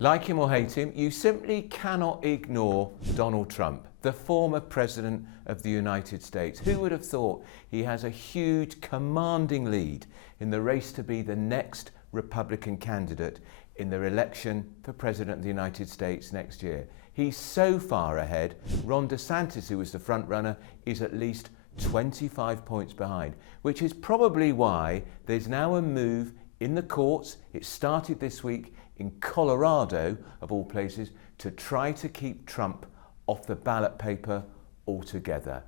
Like him or hate him, you simply cannot ignore Donald Trump, the former President of the United States. Who would have thought he has a huge, commanding lead in the race to be the next Republican candidate in their election for President of the United States next year? He's so far ahead. Ron DeSantis, who was the front runner, is at least 25 points behind, which is probably why there's now a move in the courts. It started this week in Colorado, of all places, to try to keep Trump off the ballot paper altogether.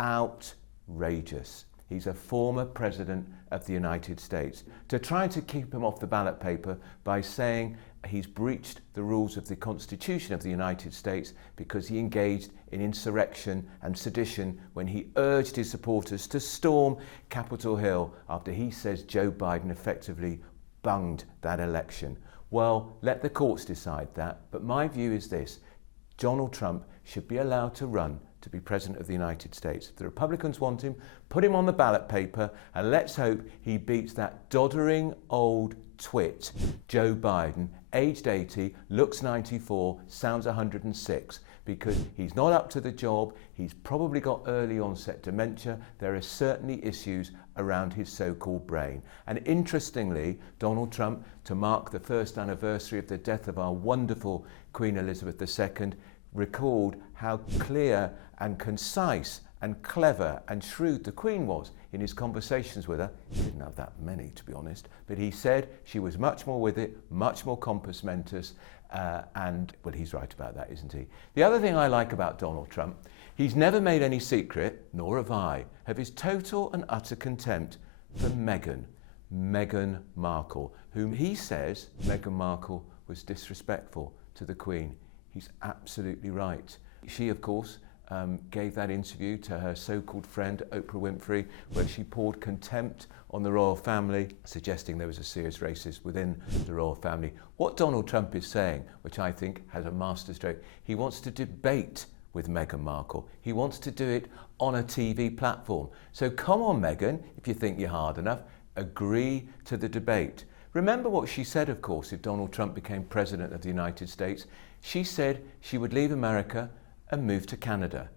Outrageous. He's a former president of the United States. To try to keep him off the ballot paper by saying he's breached the rules of the Constitution of the United States because he engaged in insurrection and sedition when he urged his supporters to storm Capitol Hill after he says Joe Biden effectively bunged that election. Well, let the courts decide that, but my view is this: Donald Trump should be allowed to run to be President of the United States. If the Republicans want him, put him on the ballot paper, and let's hope he beats that doddering old twit, Joe Biden, aged 80, looks 94, sounds 106, because he's not up to the job. He's probably got early onset dementia. There are certainly issues around his so-called brain. And interestingly, Donald Trump, to mark the first anniversary of the death of our wonderful Queen Elizabeth II, recalled how clear and concise and clever and shrewd the Queen was in his conversations with her. He didn't have that many, to be honest, but he said she was much more with it, much more compos mentis, and, well, he's right about that, isn't he? The other thing I like about Donald Trump, he's never made any secret, nor have I, of his total and utter contempt for Meghan Markle, whom he says Meghan Markle was disrespectful to the Queen. He's absolutely right. She, of course, gave that interview to her so-called friend Oprah Winfrey, where she poured contempt on the royal family, suggesting there was a serious racist within the royal family. What Donald Trump is saying, which I think has a masterstroke, he wants to debate with Meghan Markle. He wants to do it on a TV platform. So come on, Meghan, if you think you're hard enough, agree to the debate. Remember what she said, of course, if Donald Trump became President of the United States. She said she would leave America and move to Canada.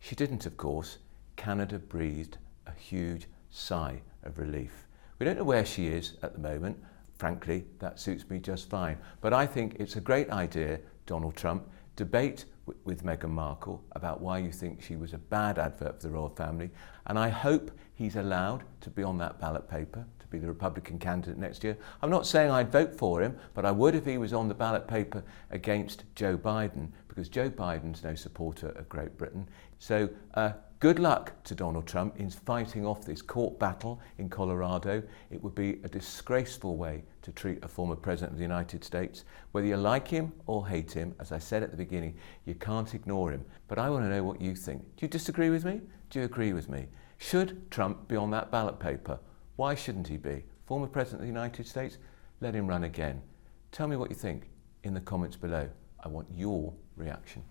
She didn't, of course. Canada breathed a huge sigh of relief. We don't know where she is at the moment. Frankly, that suits me just fine. But I think it's a great idea, Donald Trump, debate with Meghan Markle about why you think she was a bad advert for the royal family. And I hope he's allowed to be on that ballot paper, to be the Republican candidate next year. I'm not saying I'd vote for him, but I would if he was on the ballot paper against Joe Biden, because Joe Biden's no supporter of Great Britain. So good luck to Donald Trump in fighting off this court battle in Colorado. It would be a disgraceful way to treat a former President of the United States. Whether you like him or hate him, as I said at the beginning, you can't ignore him. But I want to know what you think. Do you disagree with me? Do you agree with me? Should Trump be on that ballot paper? Why shouldn't he be? Former President of the United States? Let him run again. Tell me what you think in the comments below. I want your reaction.